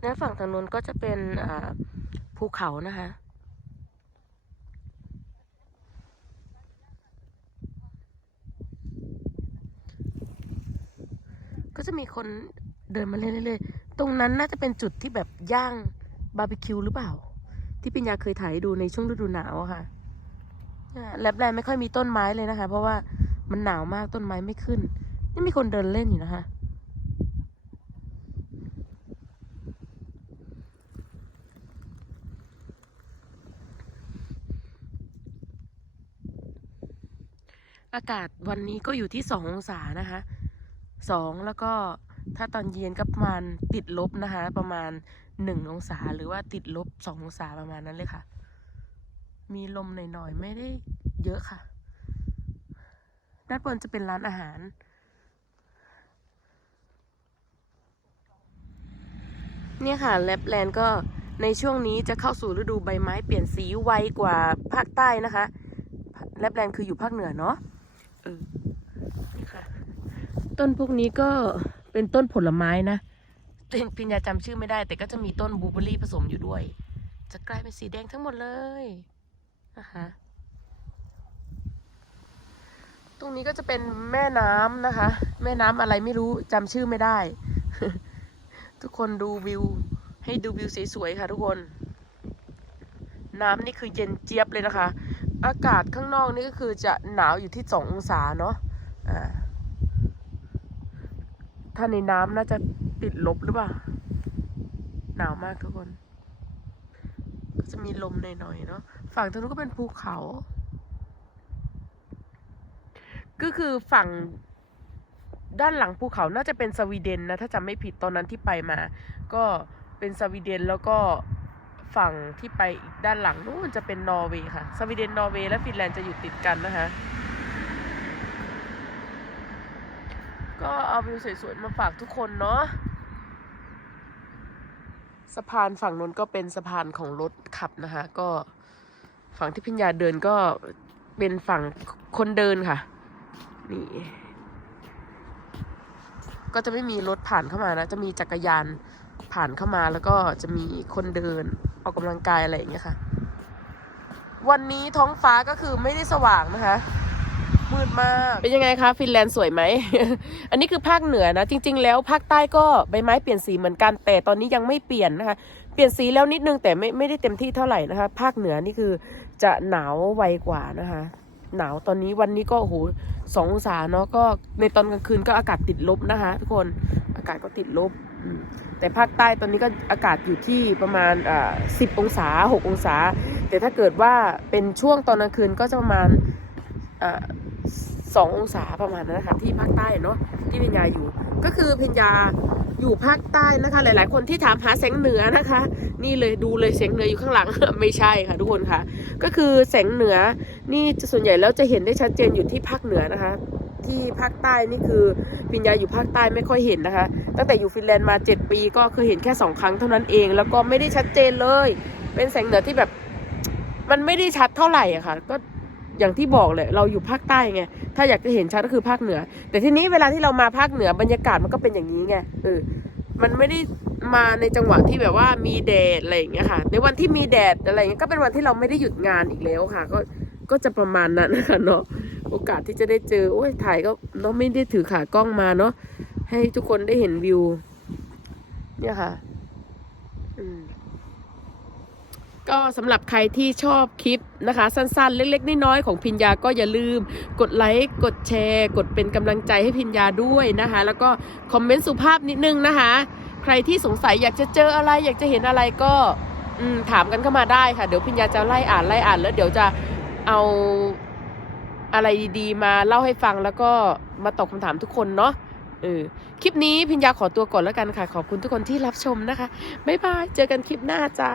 และฝั่งทางนู้นก็จะเป็นภูเขานะคะ ก็จะมีคนเดินมาเรื่อยๆ ตรงนั้นน่าจะเป็นจุดที่แบบย่างบาร์บีคิวหรือเปล่า ที่ปิญญาเคยถ่ายดูในช่วงฤดูหนาวค่ะแลบแลนไม่ค่อยมีต้นไม้เลยนะคะ เพราะว่ามันหนาวมากต้นไม้ไม่ขึ้น นี่มีคนเดินเล่นอยู่นะคะ อากาศวันนี้ก็อยู่ที่สององศานะคะสองแล้วก็ถ้าตอนเย็นก็ประมาณติดลบนะคะ ประมาณหนึ่งองศาหรือว่าติดลบสององศาประมาณนั้นเลยค่ะ มีลมหน่อยๆไม่ได้เยอะค่ะ ด้านบนจะเป็นร้านอาหารเนี่ยค่ะแลปแลนด์ก็ในช่วงนี้จะเข้าสู่ฤดูใบไม้เปลี่ยนสีไวกว่าภาคใต้นะคะ แลปแลนด์คืออยู่ภาคเหนือเนาะ เออนี่ค่ะ ต้นพวกนี้ก็เป็นต้นผลไม้นะเป็นพิญญาจำชื่อไม่ได้ แต่ก็จะมีต้นบลูเบอร์รี่ผสมอยู่ด้วย จะกลายเป็นสีแดงทั้งหมดเลยนะคะตรงนี้ก็จะเป็นแม่น้ำนะคะ แม่น้ำอะไรไม่รู้จำชื่อไม่ได้ ทุกคนดูวิว ให้ดูวิวสวยๆค่ะทุกคน น้ำนี่คือเย็นเจี๊ยบเลยนะคะ อากาศข้างนอกนี่ก็คือจะหนาวอยู่ที่สององศาเนาะอ่าถ้าในน้ำน่าจะติดลบหรือเปล่า หนาวมากทุกคน ก็จะมีลมหน่อยๆเนาะฝั่งตรงนู้นก็เป็นภูเขา ก็คือฝั่งด้านหลังภูเขาน่าจะเป็นสวีเดนนะ ถ้าจำไม่ผิดตอนนั้นที่ไปมา ก็เป็นสวีเดนแล้วก็ ฝั่งที่ไปอีกด้านหลังนู้นจะเป็นนอร์เวย์ค่ะ สวีเดนนอร์เวย์และฟินแลนด์จะอยู่ติดกันนะคะ ก็เอาวิวสวยๆมาฝากทุกคนเนาะสะพานฝั่งนู้นก็เป็นสะพานของรถขับนะคะ ก็ฝั่งที่พิญญาเดินก็เป็นฝั่งคนเดินค่ะ นี่ ก็จะไม่มีรถผ่านเข้ามานะ จะมีจักรยานผ่านเข้ามาแล้วก็จะมีคนเดิน ออกกำลังกายอะไรอย่างเงี้ยค่ะ วันนี้ท้องฟ้าก็คือไม่ได้สว่างนะคะ มืดมาก เป็นยังไงคะ ฟินแลนด์สวยไหม อันนี้คือภาคเหนือนะ จริง ๆ แล้วภาคใต้ก็ใบไม้เปลี่ยนสีเหมือนกัน แต่ตอนนี้ยังไม่เปลี่ยนนะคะ เปลี่ยนสีแล้วนิดนึงแต่ไม่ไม่ได้เต็มที่เท่าไหร่นะคะ ภาคเหนือนี่คือจะหนาวไวกว่านะคะหนาวตอนนี้วันนี้ก็โอ้โหสององศาเนาะก็ในตอนกลางคืนก็อากาศติดลบนะคะทุกคนอากาศก็ติดลบ แต่ภาคใต้ตอนนี้ก็อากาศอยู่ที่ประมาณอ่าสิบองศาหกองศา แต่ถ้าเกิดว่าเป็นช่วงตอนกลางคืนก็จะประมาณอ่าสององศาประมาณนั้นนะคะที่ภาคใต้เนาะที่พิญญาอยู่ ก็คือพิญญาอยู่ภาคใต้นะคะ หลาย ๆ คนที่ถามหาแสงเหนือนะคะ นี่เลยดูเลยแสงเหนืออยู่ข้างหลัง ไม่ใช่ค่ะทุกคนค่ะ ก็คือแสงเหนือนี่ส่วนใหญ่แล้วจะเห็นได้ชัดเจนอยู่ที่ภาคเหนือนะคะ ที่ภาคใต้นี่คือปิญญาอยู่ภาคใต้ไม่ค่อยเห็นนะคะ ตั้งแต่อยู่ฟินแลนด์มา 7 ปี ก็เคยเห็นแค่สองครั้งเท่านั้นเอง แล้วก็ไม่ได้ชัดเจนเลย เป็นแสงเหนือที่แบบมันไม่ได้ชัดเท่าไหร่อะค่ะ ก็อย่างที่บอกเลยเราอยู่ภาคใต้ไง ถ้าอยากจะเห็นชัดก็คือภาคเหนือ แต่ทีนี้เวลาที่เรามาภาคเหนือบรรยากาศมันก็เป็นอย่างนี้ไงเออมันไม่ได้มาในจังหวะที่แบบว่ามีแดดอะไรอย่างเงี้ยค่ะ ในวันที่มีแดดอะไรอย่างเงี้ยก็เป็นวันที่เราไม่ได้หยุดงานอีกแล้วค่ะ ก็ก็จะประมาณนั้นนะคะเนาะ โอกาสที่จะได้เจอ โอ้ยถ่ายก็เนาะไม่ได้ถือขากล้องมาเนาะให้ทุกคนได้เห็นวิว เนี่ยค่ะก็สำหรับใครที่ชอบคลิปนะคะ สั้นๆ เล็กๆ น้อยๆ ของพิญญาก็อย่าลืม กดไลค์กดแชร์ กดเป็นกำลังใจให้พิญญาด้วยนะคะ แล้วก็คอมเมนต์สุภาพนิดนึงนะคะ ใครที่สงสัยอยากจะเจออะไร อยากจะเห็นอะไรก็ถามกันเข้ามาได้ค่ะ เดี๋ยวพิญญาจะไล่อ่านไล่อ่านแล้วเดี๋ยวจะเอา อะไรดีๆ มาเล่าให้ฟังแล้วก็มาตอบคำถามทุกคนเนาะเออคลิปนี้พิญญาขอตัวก่อนแล้วกันค่ะ ขอบคุณทุกคนที่รับชมนะคะ บ๊ายบาย เจอกันคลิปหน้าจ้า